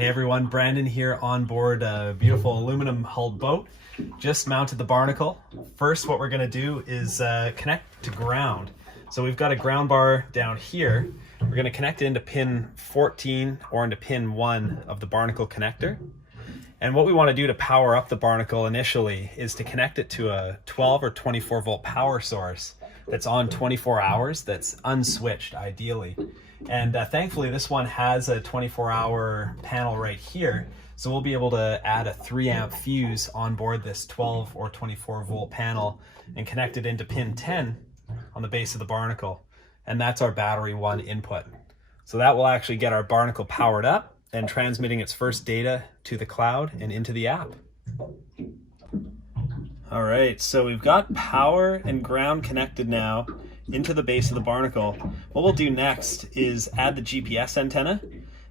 Hey everyone, Brandon here on board a beautiful aluminum hulled boat. Just mounted the barnacle. First, what we're going to do is connect to ground. So we've got a ground bar down here. We're going to connect it into pin 14 or into pin 1 of the barnacle connector. And what we want to do to power up the barnacle initially is to connect it to a 12 or 24 volt power source that's on 24 hours, that's unswitched ideally. And thankfully this one has a 24-hour panel right here, so we'll be able to add a 3 amp fuse on board this 12 or 24 volt panel and connect it into pin 10 on the base of the barnacle. And that's our battery 1 input. So that will actually get our barnacle powered up and transmitting its first data to the cloud and into the app. All right, so we've got power and ground connected now into the base of the barnacle. What we'll do next is add the GPS antenna.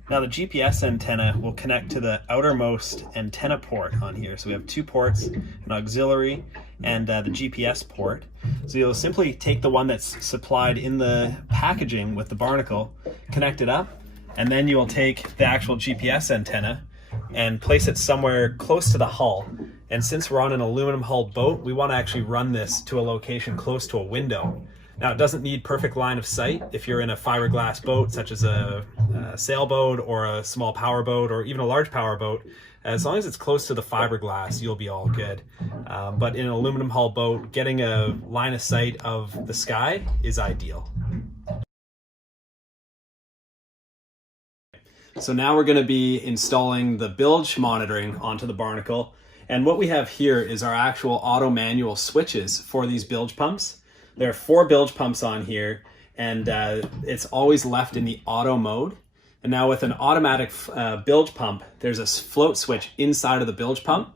Now the GPS antenna will connect to the outermost antenna port on here. So we have 2 ports, an auxiliary and the GPS port. So you'll simply take the one that's supplied in the packaging with the barnacle, connect it up, and then you will take the actual GPS antenna and place it somewhere close to the hull. And since we're on an aluminum hulled boat, we want to actually run this to a location close to a window. Now, it doesn't need perfect line of sight if you're in a fiberglass boat, such as a sailboat or a small power boat or even a large power boat. As long as it's close to the fiberglass, you'll be all good. But in an aluminum hull boat, getting a line of sight of the sky is ideal. So now we're going to be installing the bilge monitoring onto the barnacle. And what we have here is our actual auto manual switches for these bilge pumps. There are 4 bilge pumps on here, and it's always left in the auto mode. And now with an automatic bilge pump, there's a float switch inside of the bilge pump.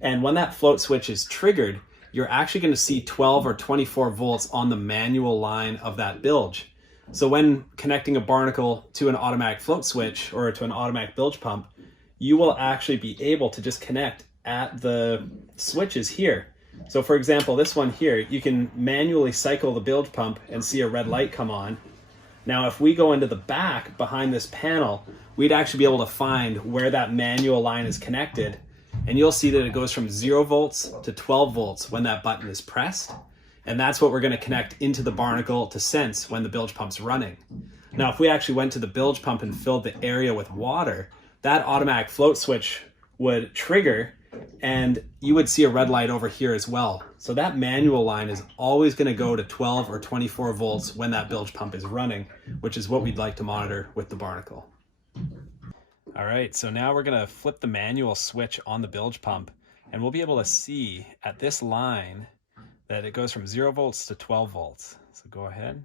And when that float switch is triggered, you're actually going to see 12 or 24 volts on the manual line of that bilge. So when connecting a barnacle to an automatic float switch or to an automatic bilge pump, you will actually be able to just connect at the switches here. So for example, this one here, you can manually cycle the bilge pump and see a red light come on. Now, if we go into the back behind this panel, we'd actually be able to find where that manual line is connected. And you'll see that it goes from 0 volts to 12 volts when that button is pressed. And that's what we're going to connect into the barnacle to sense when the bilge pump's running. Now, if we actually went to the bilge pump and filled the area with water, that automatic float switch would trigger and you would see a red light over here as well. So that manual line is always going to go to 12 or 24 volts when that bilge pump is running, which is what we'd like to monitor with the barnacle. All right, so now we're going to flip the manual switch on the bilge pump, and we'll be able to see at this line that it goes from 0 volts to 12 volts. So go ahead.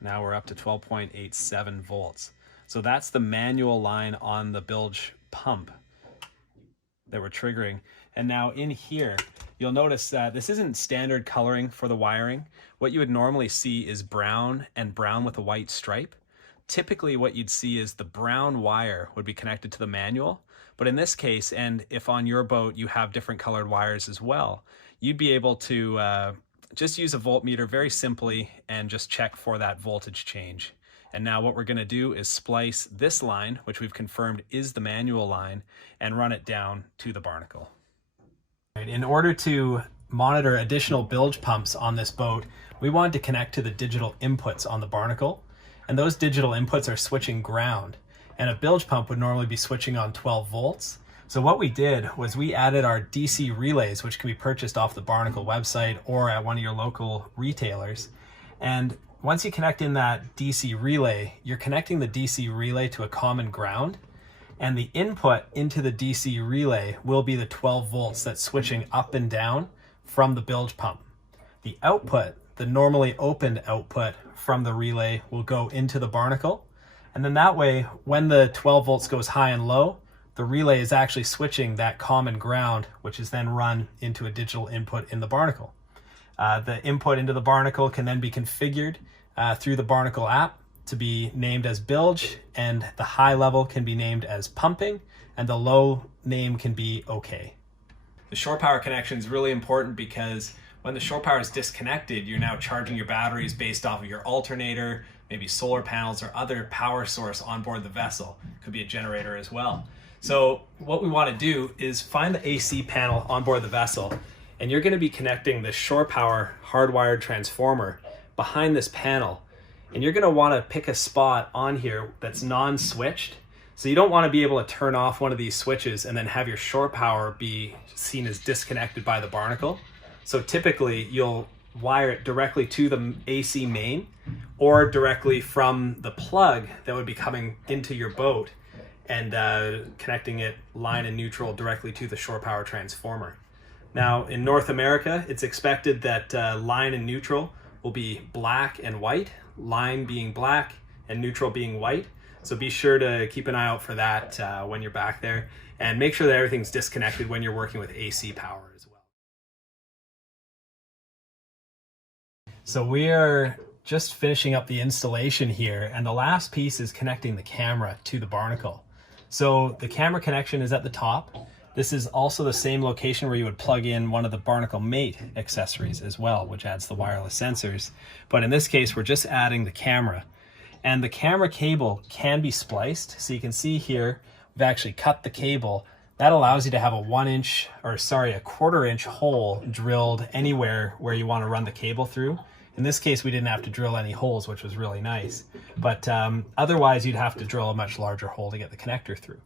Now we're up to 12.87 volts. So that's the manual line on the bilge pump that we're triggering. And now in here, you'll notice that this isn't standard coloring for the wiring. What you would normally see is brown and brown with a white stripe. Typically what you'd see is the brown wire would be connected to the manual. But in this case, and if on your boat you have different colored wires as well, you'd be able to just use a voltmeter very simply and just check for that voltage change. And now what we're going to do is splice this line, which we've confirmed is the manual line, and run it down to the barnacle. In order to monitor additional bilge pumps on this boat, we wanted to connect to the digital inputs on the barnacle. And those digital inputs are switching ground. And a bilge pump would normally be switching on 12 volts. So what we did was we added our DC relays, which can be purchased off the barnacle website or at one of your local retailers. And once you connect in that DC relay, you're connecting the DC relay to a common ground, and the input into the DC relay will be the 12 volts that's switching up and down from the bilge pump. The output, the normally opened output from the relay, will go into the barnacle, and then that way, when the 12 volts goes high and low, the relay is actually switching that common ground, which is then run into a digital input in the barnacle. The input into the barnacle can then be configured through the barnacle app to be named as bilge, and the high level can be named as pumping, and the low name can be okay. The shore power connection is really important because when the shore power is disconnected, you're now charging your batteries based off of your alternator, maybe solar panels or other power source on board the vessel. Could be a generator as well. So what we want to do is find the AC panel on board the vessel, and you're going to be connecting the shore power hardwired transformer behind this panel. And you're going to want to pick a spot on here that's non-switched. So you don't want to be able to turn off one of these switches and then have your shore power be seen as disconnected by the barnacle. So typically you'll wire it directly to the AC main or directly from the plug that would be coming into your boat and connecting it line and neutral directly to the shore power transformer. Now in North America, it's expected that line and neutral will be black and white, line being black and neutral being white. So be sure to keep an eye out for that when you're back there, and make sure that everything's disconnected when you're working with AC power as well. So we are just finishing up the installation here, and the last piece is connecting the camera to the barnacle. So the camera connection is at the top. This is also the same location where you would plug in one of the barnacle mate accessories as well, which adds the wireless sensors. But in this case, we're just adding the camera. And the camera cable can be spliced. So you can see here, we've actually cut the cable. That allows you to have a 1/4 inch hole drilled anywhere where you want to run the cable through. In this case, we didn't have to drill any holes, which was really nice. But otherwise, you'd have to drill a much larger hole to get the connector through.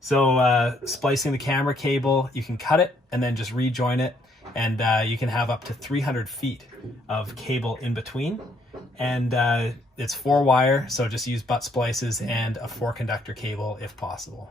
So splicing the camera cable, you can cut it and then just rejoin it. And you can have up to 300 feet of cable in between. And it's 4-wire, so just use butt splices and a 4-conductor cable if possible.